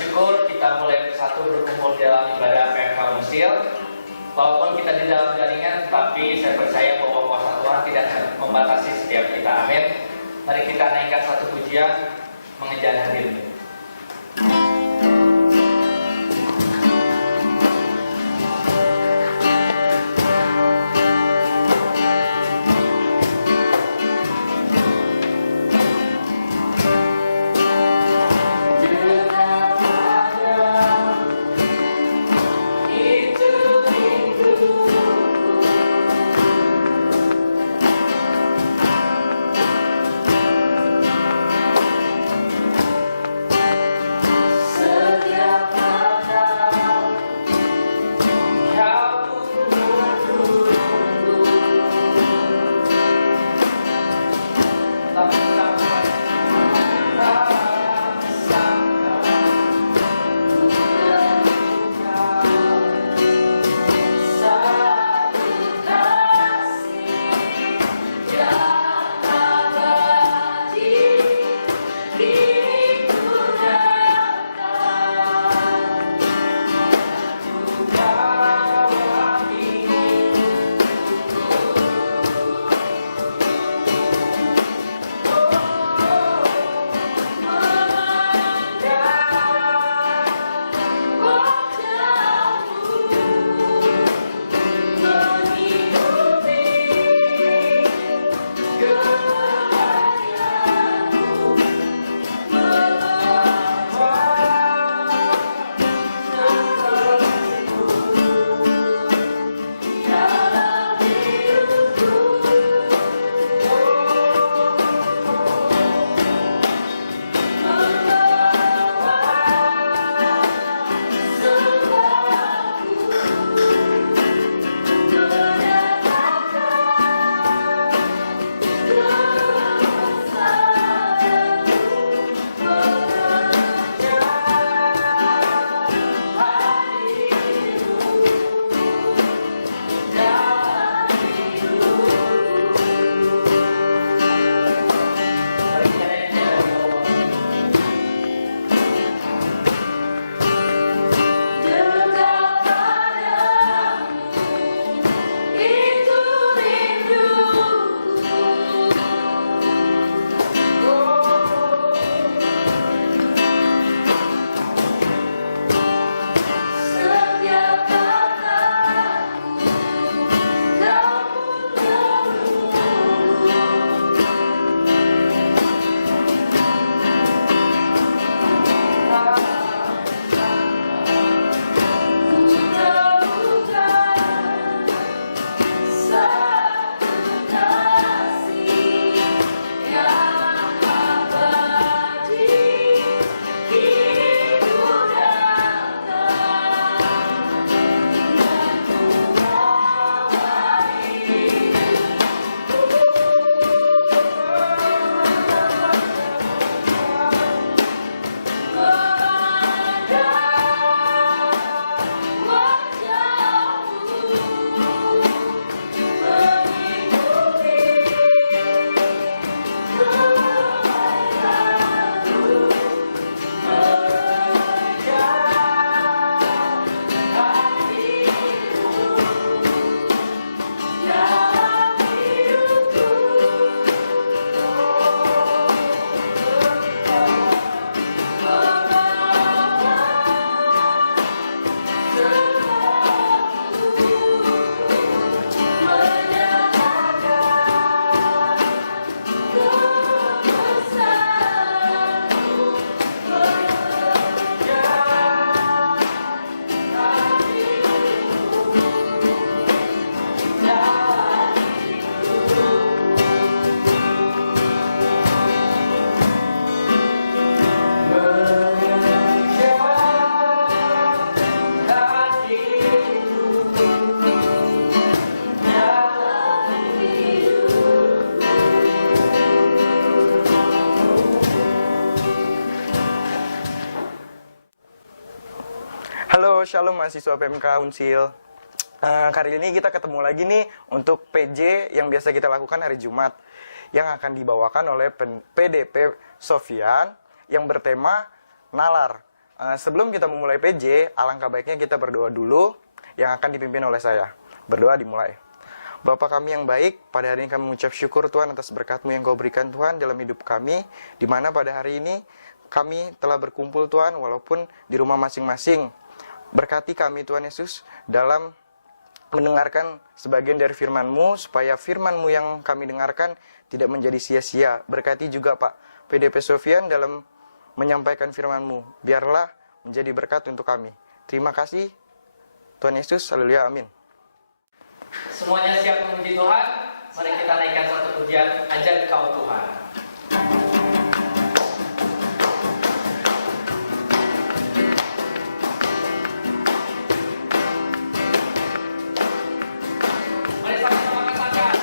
bersyukur kita mulai bersatu berkumpul dalam ibadah PMK Unsil. Walaupun kita di dalam jaringan, tapi saya percaya bahwa kuasa Tuhan tidak membatasi setiap kita. Amin. Mari kita naikkan satu pujian mengejar hadirnya. Halo, shalom mahasiswa PMK Unsil. Kali ini kita ketemu lagi nih untuk PJ yang biasa kita lakukan hari Jumat, yang akan dibawakan oleh PDP Sofian yang bertema nalar sebelum kita memulai PJ, alangkah baiknya kita berdoa dulu yang akan dipimpin oleh saya. Berdoa dimulai. Bapa kami yang baik, pada hari ini kami mengucap syukur Tuhan atas berkat-Mu yang Kau berikan Tuhan dalam hidup kami, di mana pada hari ini kami telah berkumpul Tuhan walaupun di rumah masing-masing. Berkati kami Tuhan Yesus dalam mendengarkan sebagian dari firman-Mu, supaya firman-Mu yang kami dengarkan tidak menjadi sia-sia. Berkati juga Pak PDP Sofian dalam menyampaikan firman-Mu. Biarlah menjadi berkat untuk kami. Terima kasih Tuhan Yesus, haleluya, amin. Semuanya siap memuji Tuhan? Mari kita naikkan satu pujian, Ajar Kau Tuhan. Mari sama-sama katakan.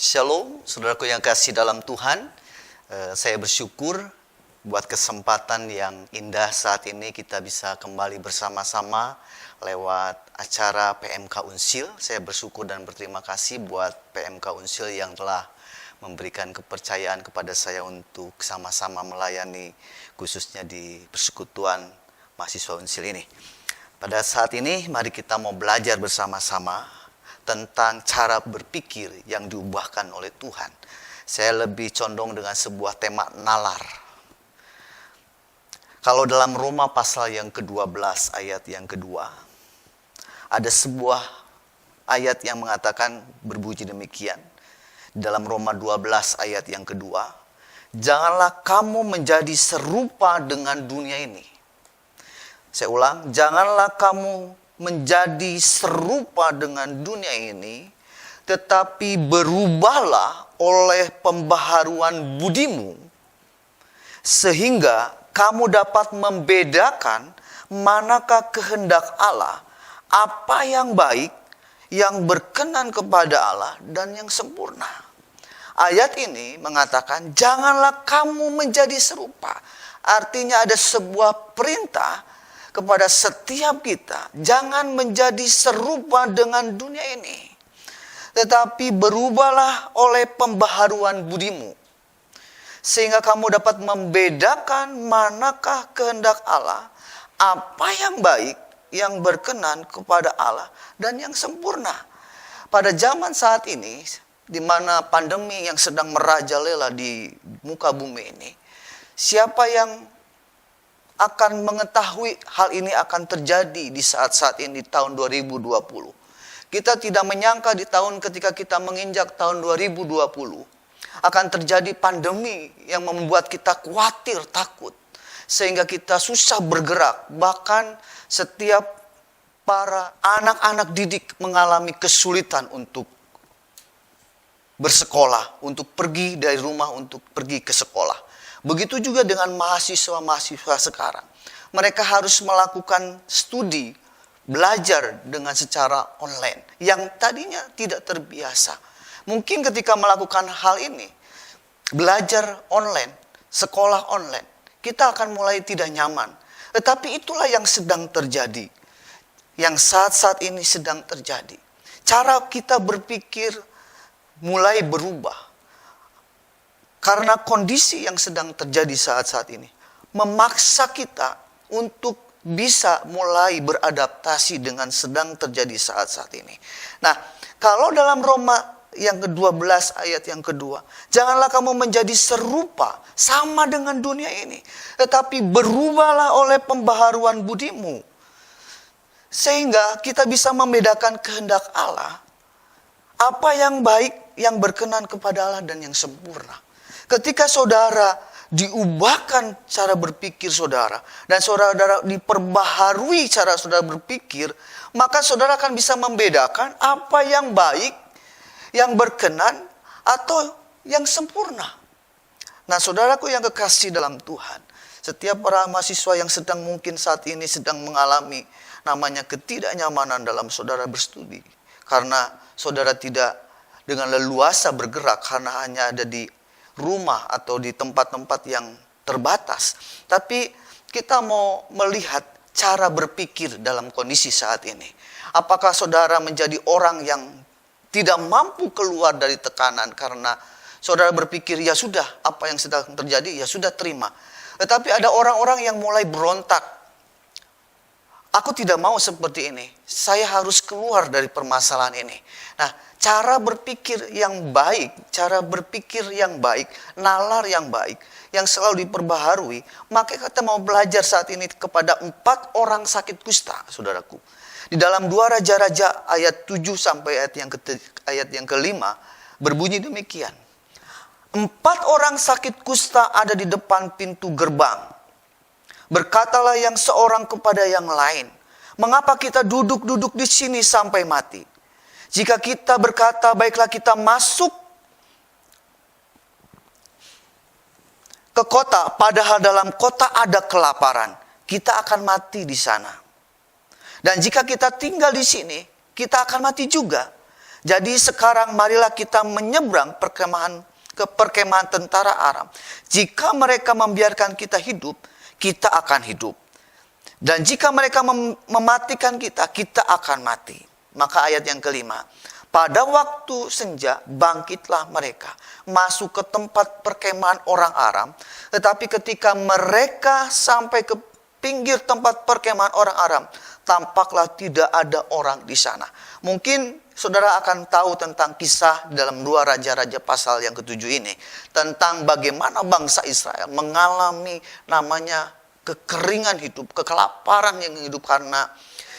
Shalom, saudaraku yang kasih dalam Tuhan. Saya bersyukur buat kesempatan yang indah saat ini kita bisa kembali bersama-sama lewat acara PMK Unsil. Saya bersyukur dan berterima kasih buat PMK Unsil yang telah memberikan kepercayaan kepada saya untuk sama-sama melayani khususnya di persekutuan mahasiswa Unsil ini. Pada saat ini mari kita mau belajar bersama-sama tentang cara berpikir yang diubahkan oleh Tuhan. Saya lebih condong dengan sebuah tema nalar. Kalau dalam Roma pasal yang ke-12 ayat yang kedua, ada sebuah ayat yang mengatakan berbunyi demikian. Dalam Roma 12 ayat yang kedua, janganlah kamu menjadi serupa dengan dunia ini. Saya ulang, janganlah kamu menjadi serupa dengan dunia ini, tetapi berubahlah oleh pembaharuan budimu, sehingga kamu dapat membedakan manakah kehendak Allah, apa yang baik, yang berkenan kepada Allah, dan yang sempurna. Ayat ini mengatakan, janganlah kamu menjadi serupa. Artinya ada sebuah perintah kepada setiap kita, jangan menjadi serupa dengan dunia ini, tetapi berubahlah oleh pembaharuan budimu, sehingga kamu dapat membedakan manakah kehendak Allah, apa yang baik, yang berkenan kepada Allah, dan yang sempurna. Pada zaman saat ini, di mana pandemi yang sedang merajalela di muka bumi ini, siapa yang akan mengetahui hal ini akan terjadi di saat-saat ini tahun 2020. Kita tidak menyangka di tahun ketika kita menginjak tahun 2020 akan terjadi pandemi yang membuat kita khawatir, takut, sehingga kita susah bergerak. Bahkan setiap para anak-anak didik mengalami kesulitan untuk bersekolah, untuk pergi dari rumah, untuk pergi ke sekolah. Begitu juga dengan mahasiswa-mahasiswa sekarang. Mereka harus melakukan studi, belajar dengan secara online, yang tadinya tidak terbiasa. Mungkin ketika melakukan hal ini, belajar online, sekolah online, kita akan mulai tidak nyaman. Tetapi itulah yang sedang terjadi. Yang saat-saat ini sedang terjadi. Cara kita berpikir mulai berubah. Karena kondisi yang sedang terjadi saat-saat ini memaksa kita untuk bisa mulai beradaptasi dengan sedang terjadi saat-saat ini. Nah, kalau dalam Roma yang ke-12 ayat yang kedua, janganlah kamu menjadi serupa sama dengan dunia ini, tetapi berubahlah oleh pembaharuan budimu, sehingga kita bisa membedakan kehendak Allah, apa yang baik, yang berkenan kepada Allah, dan yang sempurna. Ketika saudara diubahkan cara berpikir saudara, dan saudara diperbaharui cara saudara berpikir, maka saudara akan bisa membedakan apa yang baik, yang berkenan, atau yang sempurna. Nah, saudaraku yang kekasih dalam Tuhan, setiap para mahasiswa yang sedang mungkin saat ini sedang mengalami namanya ketidaknyamanan dalam saudara berstudi, karena saudara tidak dengan leluasa bergerak karena hanya ada di rumah atau di tempat-tempat yang terbatas. Tapi kita mau melihat cara berpikir dalam kondisi saat ini. Apakah saudara menjadi orang yang tidak mampu keluar dari tekanan karena saudara berpikir ya sudah, apa yang sedang terjadi ya sudah terima. Tetapi ada orang-orang yang mulai berontak. Aku tidak mau seperti ini. Saya harus keluar dari permasalahan ini. Nah, cara berpikir yang baik, nalar yang baik, yang selalu diperbaharui, maka kita mau belajar saat ini kepada 4 orang sakit kusta, saudaraku. Di dalam 2 Raja-Raja ayat 7 sampai ayat yang kelima, berbunyi demikian. 4 orang sakit kusta ada di depan pintu gerbang. Berkatalah yang seorang kepada yang lain, mengapa kita duduk-duduk di sini sampai mati? Jika kita berkata, baiklah kita masuk ke kota, padahal dalam kota ada kelaparan, kita akan mati di sana. Dan jika kita tinggal di sini, kita akan mati juga. Jadi sekarang marilah kita menyeberang ke perkemahan tentara Aram. Jika mereka membiarkan kita hidup, kita akan hidup. Dan jika mereka mematikan kita, kita akan mati. Maka ayat yang kelima, pada waktu senja bangkitlah mereka, masuk ke tempat perkemahan orang Aram. Tetapi ketika mereka sampai ke pinggir tempat perkemahan orang Aram, tampaklah tidak ada orang di sana. Mungkin saudara akan tahu tentang kisah dalam 2 Raja-Raja pasal yang ke-7 ini. Tentang bagaimana bangsa Israel mengalami namanya kekeringan hidup, kekelaparan yang hidup karena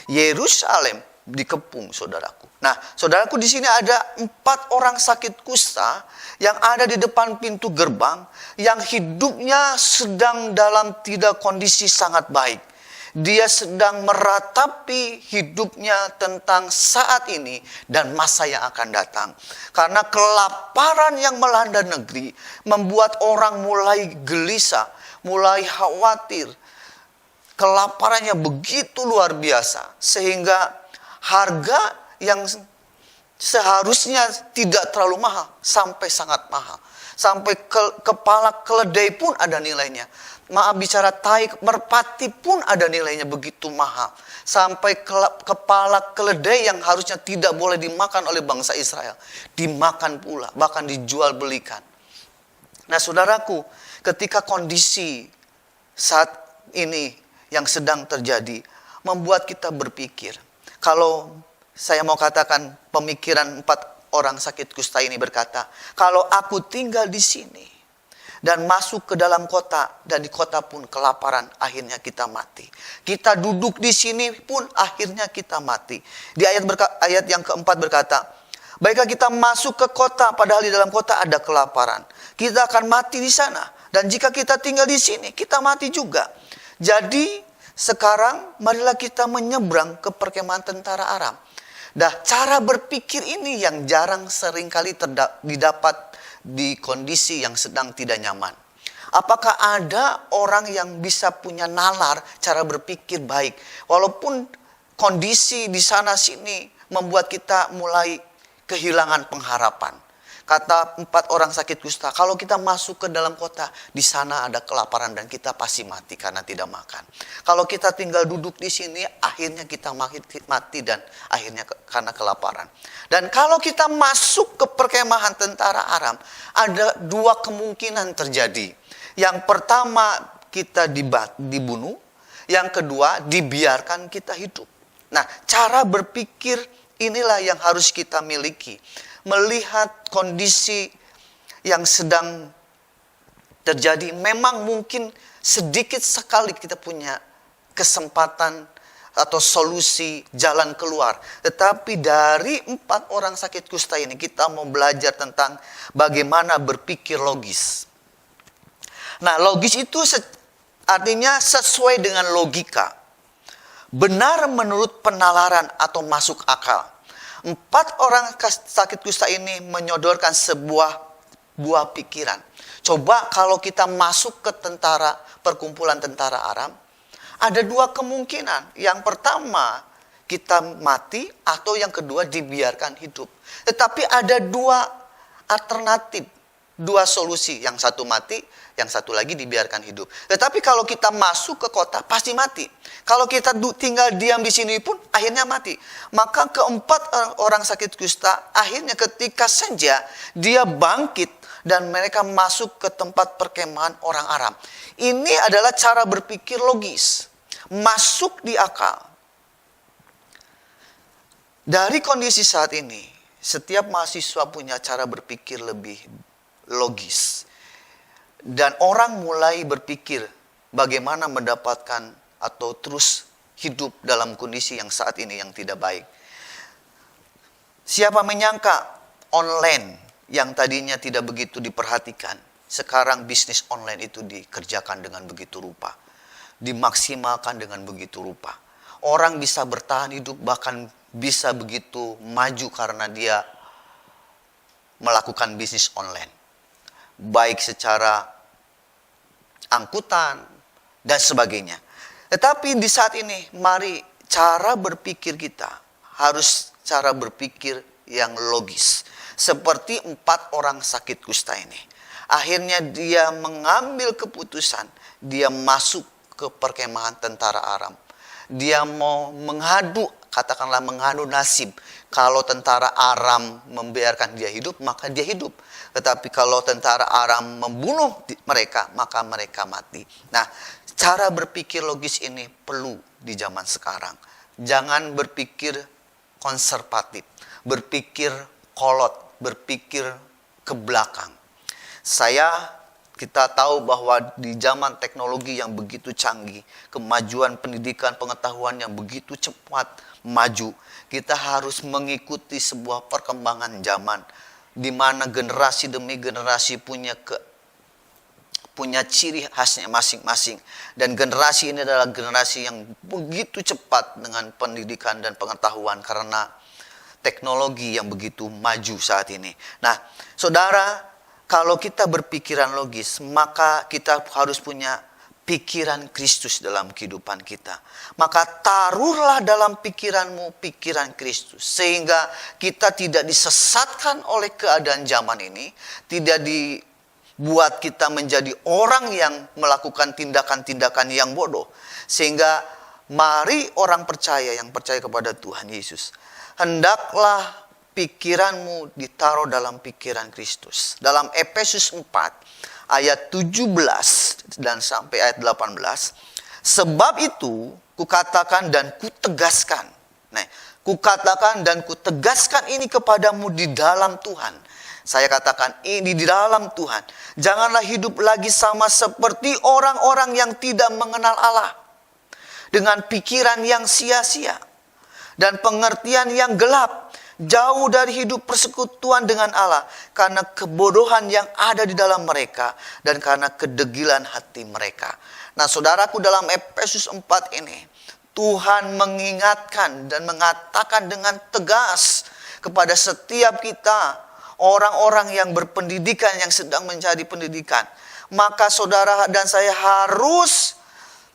Yerusalem dikepung, saudaraku. Nah, saudaraku, di sini ada 4 orang sakit kusta yang ada di depan pintu gerbang, yang hidupnya sedang dalam tidak kondisi sangat baik. Dia sedang meratapi hidupnya tentang saat ini dan masa yang akan datang. Karena kelaparan yang melanda negeri membuat orang mulai gelisah, mulai khawatir. Kelaparannya begitu luar biasa sehingga harga yang seharusnya tidak terlalu mahal sampai sangat mahal. Sampai kepala keledai pun ada nilainya. Maaf bicara, tai merpati pun ada nilainya, begitu mahal. Sampai kepala keledai yang harusnya tidak boleh dimakan oleh bangsa Israel, dimakan pula, bahkan dijual belikan. Nah, saudaraku, ketika kondisi saat ini yang sedang terjadi membuat kita berpikir. Kalau saya mau katakan pemikiran 4 orang sakit kusta ini berkata, kalau aku tinggal di sini dan masuk ke dalam kota, dan di kota pun kelaparan, akhirnya kita mati. Kita duduk di sini pun akhirnya kita mati. Di ayat yang keempat berkata, baiklah kita masuk ke kota, padahal di dalam kota ada kelaparan. Kita akan mati di sana. Dan jika kita tinggal di sini, kita mati juga. Jadi sekarang marilah kita menyeberang ke perkemahan tentara Aram. Nah, cara berpikir ini yang jarang seringkali didapat di kondisi yang sedang tidak nyaman. Apakah ada orang yang bisa punya nalar cara berpikir baik, walaupun kondisi di sana sini membuat kita mulai kehilangan pengharapan? Kata 4 orang sakit kusta, kalau kita masuk ke dalam kota, di sana ada kelaparan dan kita pasti mati karena tidak makan. Kalau kita tinggal duduk di sini, akhirnya kita mati dan akhirnya karena kelaparan. Dan kalau kita masuk ke perkemahan tentara Aram, ada 2 kemungkinan terjadi. Yang pertama, kita dibunuh. Yang kedua, dibiarkan kita hidup. Nah, cara berpikir inilah yang harus kita miliki. Melihat kondisi yang sedang terjadi, memang mungkin sedikit sekali kita punya kesempatan atau solusi jalan keluar. Tetapi dari 4 orang sakit kusta ini kita mau belajar tentang bagaimana berpikir logis. Nah, logis itu artinya sesuai dengan logika. Benar menurut penalaran atau masuk akal. 4 orang sakit kusta ini menyodorkan sebuah buah pikiran. Coba kalau kita masuk ke perkumpulan tentara Aram, ada 2 kemungkinan. Yang pertama, kita mati, atau yang kedua dibiarkan hidup. Tetapi ada 2 alternatif, 2 solusi. Yang satu mati, yang satu lagi dibiarkan hidup. Tetapi kalau kita masuk ke kota, pasti mati. Kalau kita tinggal diam di sini pun akhirnya mati. Maka keempat orang sakit kusta akhirnya ketika senja dia bangkit dan mereka masuk ke tempat perkemahan orang Aram. Ini adalah cara berpikir logis, masuk di akal. Dari kondisi saat ini, setiap mahasiswa punya cara berpikir lebih logis. Dan orang mulai berpikir bagaimana mendapatkan atau terus hidup dalam kondisi yang saat ini yang tidak baik. Siapa menyangka online yang tadinya tidak begitu diperhatikan, sekarang bisnis online itu dikerjakan dengan begitu rupa, dimaksimalkan dengan begitu rupa. Orang bisa bertahan hidup, bahkan bisa begitu maju karena dia melakukan bisnis online. Baik secara angkutan dan sebagainya. Tetapi di saat ini, mari cara berpikir kita harus cara berpikir yang logis. Seperti 4 orang sakit kusta ini. Akhirnya dia mengambil keputusan, dia masuk ke perkemahan tentara Aram. Dia mau mengadu, katakanlah mengadu nasib. Kalau tentara Aram membiarkan dia hidup, maka dia hidup. Tetapi kalau tentara Aram membunuh mereka, maka mereka mati. Nah, cara berpikir logis ini perlu di zaman sekarang. Jangan berpikir konservatif, berpikir kolot, berpikir ke belakang. Kita tahu bahwa di zaman teknologi yang begitu canggih, kemajuan pendidikan, pengetahuan yang begitu cepat maju, kita harus mengikuti sebuah perkembangan zaman, di mana generasi demi generasi punya ciri khasnya masing-masing. Dan generasi ini adalah generasi yang begitu cepat dengan pendidikan dan pengetahuan karena teknologi yang begitu maju saat ini. Nah, saudara, kalau kita berpikiran logis, maka kita harus punya pikiran Kristus dalam kehidupan kita. Maka taruhlah dalam pikiranmu pikiran Kristus, sehingga kita tidak disesatkan oleh keadaan zaman ini, tidak dibuat kita menjadi orang yang melakukan tindakan-tindakan yang bodoh. Sehingga mari orang percaya yang percaya kepada Tuhan Yesus, hendaklah pikiranmu ditaruh dalam pikiran Kristus. Dalam Efesus 4 ayat 17 dan sampai ayat 18. Sebab itu kukatakan dan kutegaskan. Nah, kukatakan dan kutegaskan ini kepadamu di dalam Tuhan. Saya katakan ini di dalam Tuhan. Janganlah hidup lagi sama seperti orang-orang yang tidak mengenal Allah. Dengan pikiran yang sia-sia dan pengertian yang gelap. Jauh dari hidup persekutuan dengan Allah karena kebodohan yang ada di dalam mereka dan karena kedegilan hati mereka. Nah, saudaraku, dalam Efesus 4 ini Tuhan mengingatkan dan mengatakan dengan tegas kepada setiap kita, orang-orang yang berpendidikan, yang sedang mencari pendidikan. Maka saudara dan saya harus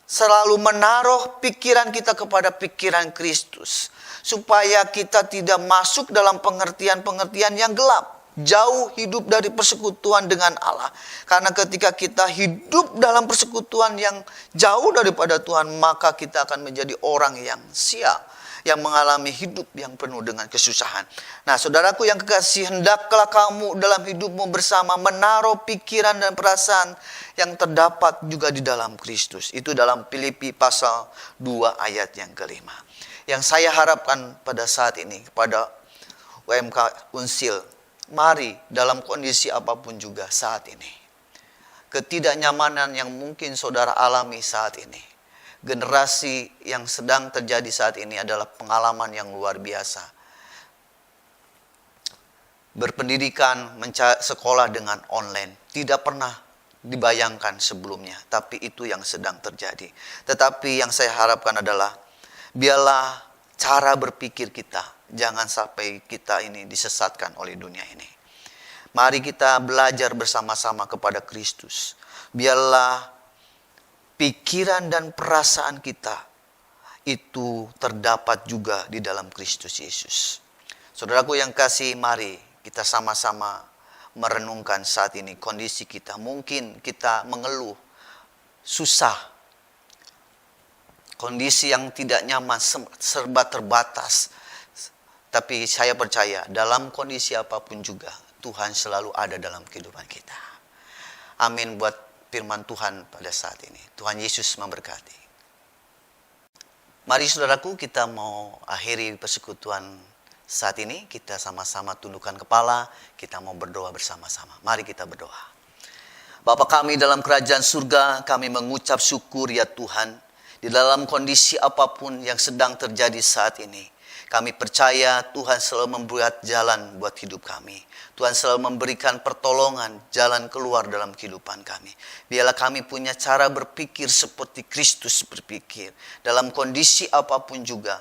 selalu menaruh pikiran kita kepada pikiran Kristus. Supaya kita tidak masuk dalam pengertian-pengertian yang gelap. Jauh hidup dari persekutuan dengan Allah. Karena ketika kita hidup dalam persekutuan yang jauh daripada Tuhan, maka kita akan menjadi orang yang sia, yang mengalami hidup yang penuh dengan kesusahan. Nah, saudaraku yang kekasih, hendaklah kamu dalam hidupmu bersama menaruh pikiran dan perasaan yang terdapat juga di dalam Kristus. Itu dalam Filipi pasal 2 ayat yang kelima. Yang saya harapkan pada saat ini kepada UMK Unsil, mari dalam kondisi apapun juga saat ini, ketidaknyamanan yang mungkin saudara alami saat ini, generasi yang sedang terjadi saat ini adalah pengalaman yang luar biasa. Berpendidikan, sekolah dengan online, tidak pernah dibayangkan sebelumnya, tapi itu yang sedang terjadi. Tetapi yang saya harapkan adalah biarlah cara berpikir kita, jangan sampai kita ini disesatkan oleh dunia ini. Mari kita belajar bersama-sama kepada Kristus. Biarlah pikiran dan perasaan kita itu terdapat juga di dalam Kristus Yesus. Saudaraku yang kasih, mari kita sama-sama merenungkan saat ini kondisi kita. Mungkin kita mengeluh, susah, kondisi yang tidak nyaman, serba terbatas. Tapi saya percaya dalam kondisi apapun juga Tuhan selalu ada dalam kehidupan kita. Amin buat firman Tuhan pada saat ini. Tuhan Yesus memberkati. Mari saudaraku, kita mau akhiri persekutuan saat ini. Kita sama-sama tundukkan kepala, kita mau berdoa bersama-sama. Mari kita berdoa. Bapa kami dalam kerajaan surga, kami mengucap syukur ya Tuhan. Di dalam kondisi apapun yang sedang terjadi saat ini, kami percaya Tuhan selalu membuat jalan buat hidup kami. Tuhan selalu memberikan pertolongan, jalan keluar dalam kehidupan kami. Biarlah kami punya cara berpikir seperti Kristus berpikir. Dalam kondisi apapun juga,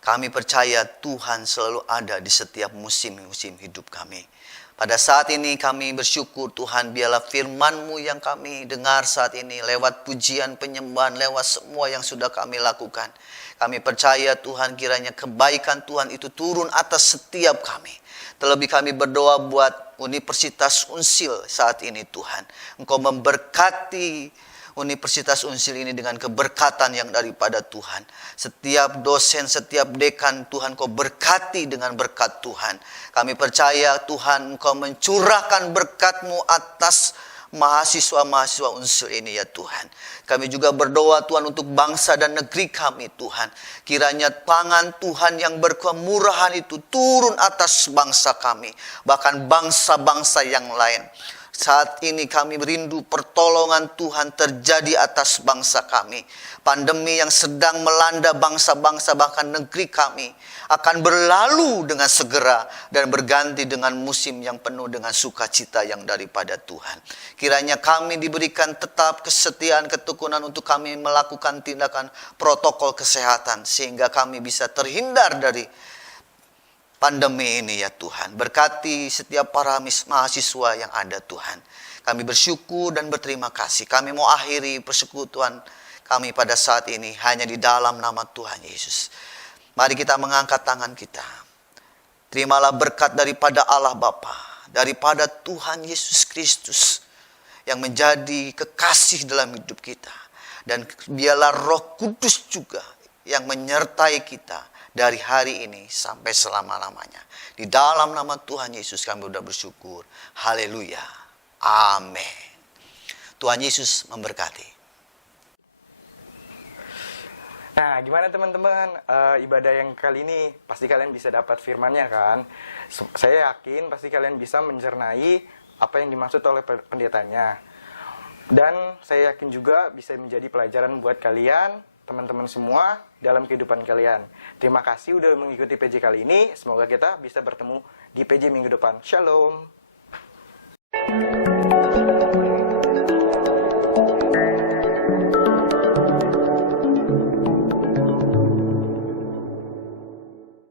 kami percaya Tuhan selalu ada di setiap musim-musim hidup kami. Pada saat ini kami bersyukur Tuhan, biarlah firman-Mu yang kami dengar saat ini lewat pujian, penyembahan, lewat semua yang sudah kami lakukan. Kami percaya Tuhan kiranya kebaikan Tuhan itu turun atas setiap kami. Terlebih kami berdoa buat Universitas Unsil saat ini Tuhan. Engkau memberkati Universitas Unsil ini dengan keberkatan yang daripada Tuhan. Setiap dosen, setiap dekan Tuhan Kau berkati dengan berkat Tuhan. Kami percaya Tuhan Engkau mencurahkan berkat-Mu atas mahasiswa-mahasiswa Unsil ini ya Tuhan. Kami juga berdoa Tuhan untuk bangsa dan negeri kami Tuhan. Kiranya tangan Tuhan yang berkemurahan itu turun atas bangsa kami. Bahkan bangsa-bangsa yang lain. Saat ini kami merindu pertolongan Tuhan terjadi atas bangsa kami. Pandemi yang sedang melanda bangsa-bangsa bahkan negeri kami akan berlalu dengan segera dan berganti dengan musim yang penuh dengan sukacita yang daripada Tuhan. Kiranya kami diberikan tetap kesetiaan, ketekunan untuk kami melakukan tindakan protokol kesehatan sehingga kami bisa terhindar dari pandemi ini ya Tuhan. Berkati setiap para mahasiswa yang ada Tuhan. Kami bersyukur dan berterima kasih. Kami mau akhiri persekutuan kami pada saat ini hanya di dalam nama Tuhan Yesus. Mari kita mengangkat tangan kita. Terimalah berkat daripada Allah Bapa, daripada Tuhan Yesus Kristus yang menjadi kekasih dalam hidup kita. Dan biarlah Roh Kudus juga yang menyertai kita dari hari ini sampai selama-lamanya. Di dalam nama Tuhan Yesus kami sudah bersyukur. Haleluya. Amin. Tuhan Yesus memberkati. Nah, gimana teman-teman? Ibadah yang kali ini pasti kalian bisa dapat firman-Nya kan? Saya yakin pasti kalian bisa mencernai apa yang dimaksud oleh pendetanya. Dan saya yakin juga bisa menjadi pelajaran buat kalian, teman-teman semua, dalam kehidupan kalian. Terima kasih udah mengikuti PJ kali ini. Semoga kita bisa bertemu di PJ minggu depan. Shalom.